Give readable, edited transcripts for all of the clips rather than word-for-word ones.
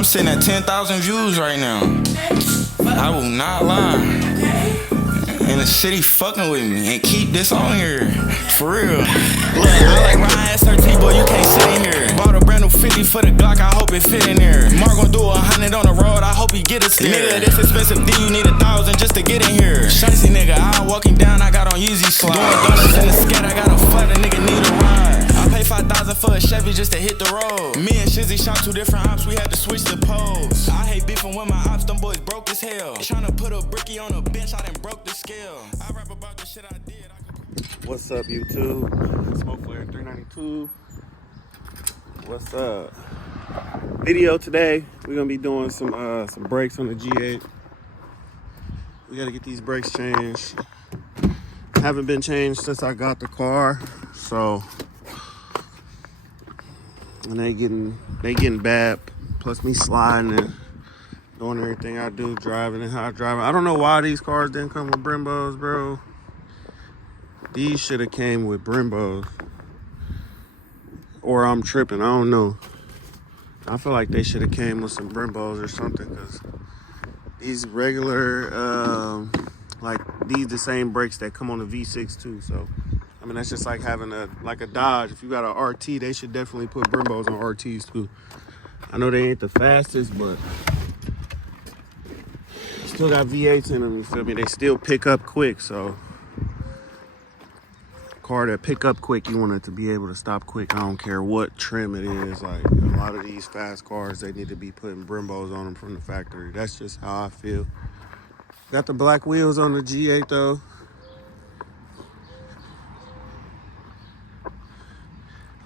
I'm sitting at 10,000 views right now. I will not lie. And the city fucking with me. And keep this on here. For real. Look, I like Ryan SRT, boy, you can't sit in here. Bought a brand new 50 for the Glock, I hope it fit in there. Mark gon' do 100 on the road, I hope he get us there. Nigga, this expensive D, you need 1,000 just to get in here. Shicey nigga, I walk him down, I got on Yeezy slide. Doing donuts in the scat, I got a flat, a nigga need a ride. I pay 5,000 for a Chevy just to hit the road. Me and Shizzy shot 2 different ops, we had to switch the poles. I hate beefing with my ops, them boys broke as hell. Tryna put a bricky on a bench, I done broke the scale. I rap about the shit I did. What's up, YouTube? Smoke Flare 392. What's up? Video today. We're gonna be doing some brakes on the G8. We gotta get these brakes changed. Haven't been changed since I got the car, so and they getting bad. Plus me sliding and doing everything I do, driving and how I drive. I don't know why these cars didn't come with Brembos, bro. These should have came with Brembos. Or I'm tripping, I don't know. I feel like they should have came with some Brembos or something, because these regular, like these the same brakes that come on the V6 too. So, I mean, that's just like having a Dodge. If you got an RT, they should definitely put Brembos on RTs too. I know they ain't the fastest, but still got V8s in them, you feel me? They still pick up quick, so car that pick up quick, you want it to be able to stop quick. I don't care what trim it is. Like a lot of these fast cars, they need to be putting Brembos on them from the factory. That's just how I feel. Got the black wheels on the G8 though.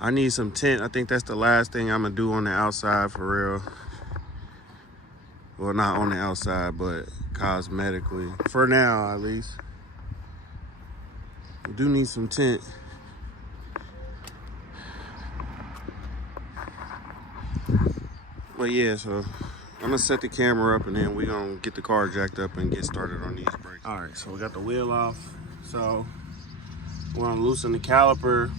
I need some tint. I think that's the last thing I'm gonna do on the outside for real. Well, not on the outside, but cosmetically. For now, at least. We do need some tint. But yeah, so I'm gonna set the camera up and then we're gonna get the car jacked up and get started on these brakes. All right, so we got the wheel off. So we're gonna loosen the caliper.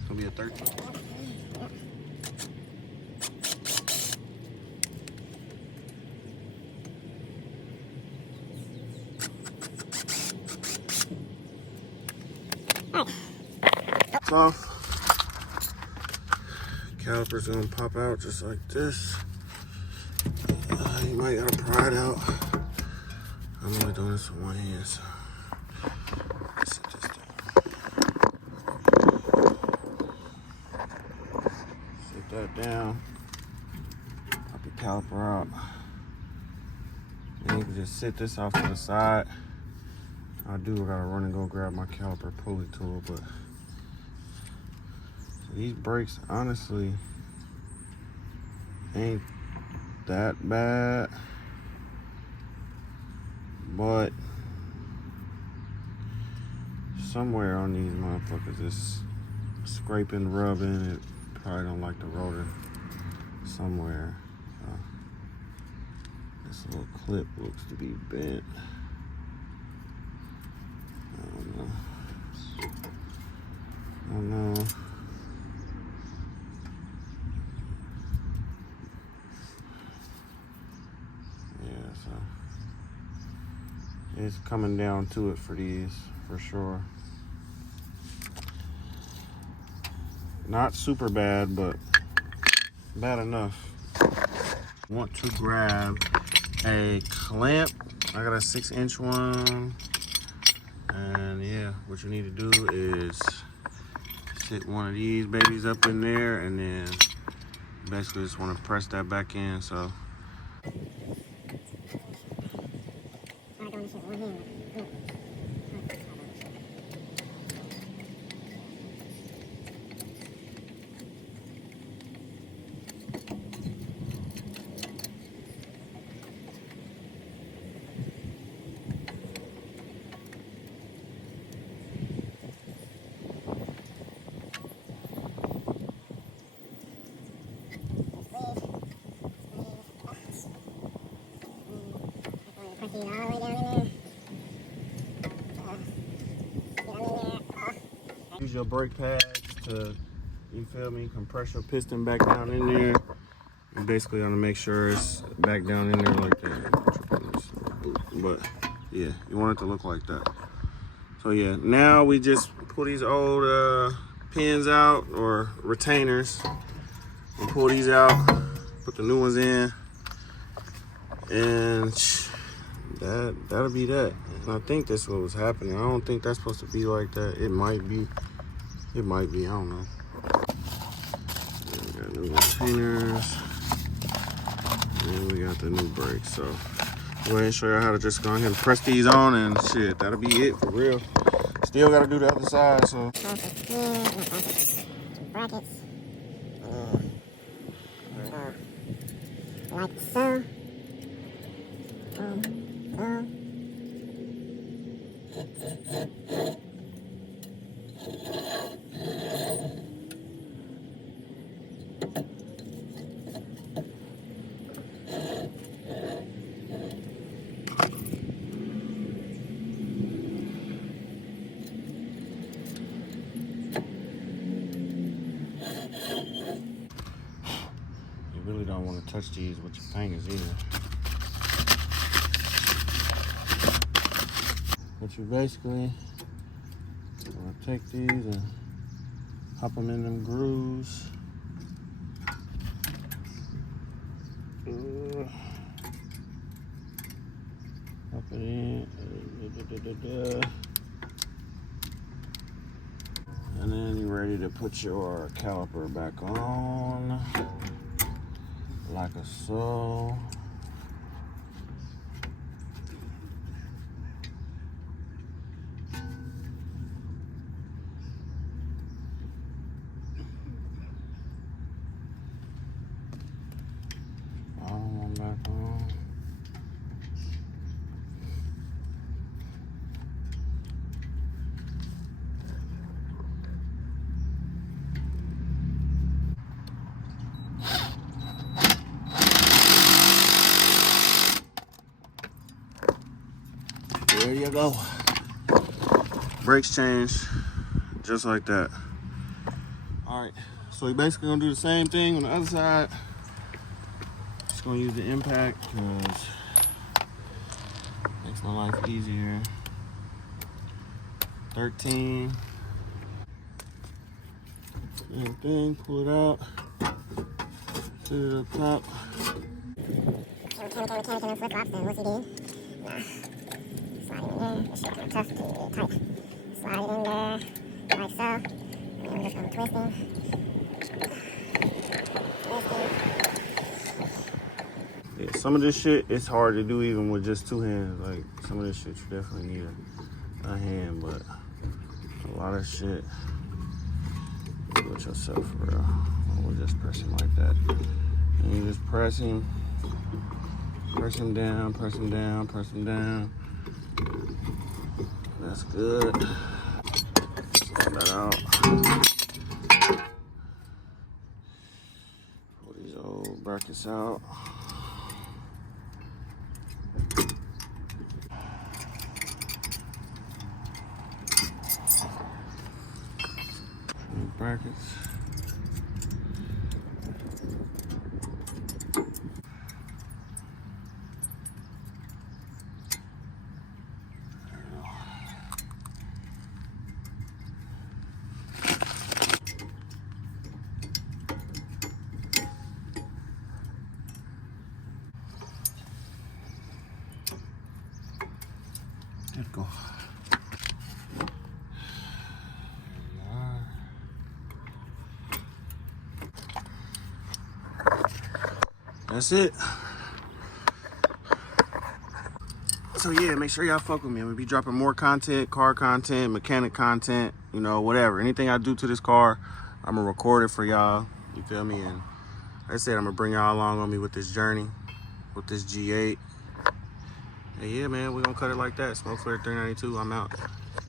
It's gonna be a 13. Off. Caliper's gonna pop out just like this. You might gotta pry it out. I'm only doing this with one hand, so sit this down. Sit that down. Pop the caliper out. Then you can just sit this off to the side. I gotta run and go grab my caliper pulley tool, but these brakes honestly ain't that bad, but somewhere on these motherfuckers it's scraping, rubbing. It probably don't like the rotor somewhere. This little clip looks to be bent. I don't know. It's coming down to it for these, for sure. Not super bad, but bad enough. Want to grab a clamp. I got a 6-inch one. And yeah, what you need to do is sit one of these babies up in there and then basically just want to press that back in. So use your brake pads to, you feel me, compress your piston back down in there. You basically want to make sure it's back down in there like that. But yeah, you want it to look like that. So yeah, now we just pull these old pins out, or retainers, and pull these out, put the new ones in, and that'll be that. And I think that's what was happening. I don't think that's supposed to be like that. It might be, I don't know. We got new retainers, and we got the new brakes. So go ahead and show you how to just go ahead and press these on, and shit, that'll be it for real. Still gotta do the other side, so. Brackets. Like so. You really don't want to touch these with your fingers either. But you basically want to take these and pop them in them grooves. Pop it in. And then you're ready to put your caliper back on, like so. Bottom one back on. There you go. Brakes changed, just like that. All right, so we're basically gonna do the same thing on the other side. Just gonna use the impact because it makes my life easier. 13. Same thing, pull it out, sit it up top. Mechanic, and flip-flops, then what's he do? Nah. Slide it in there. This shit kind of tough to get tight. Slide it in there, like so. And I'm just gonna twist him. Yeah, some of this shit, it's hard to do even with just two hands. Like, some of this shit, you definitely need a hand, but a lot of shit, you do it yourself for real. We'll just press him like that. And you just press him down, press him down, press him down. That's good. Pull that out. Pull these old brackets out. New brackets. There you go. That's it. So yeah, make sure y'all fuck with me. I'm gonna be dropping more content, car content, mechanic content, you know, whatever. Anything I do to this car, I'm gonna record it for y'all. You feel me? And like I said, I'm gonna bring y'all along on me with this journey, with this G8. And yeah, man, we're gonna cut it like that. Smoke Flare 392, I'm out.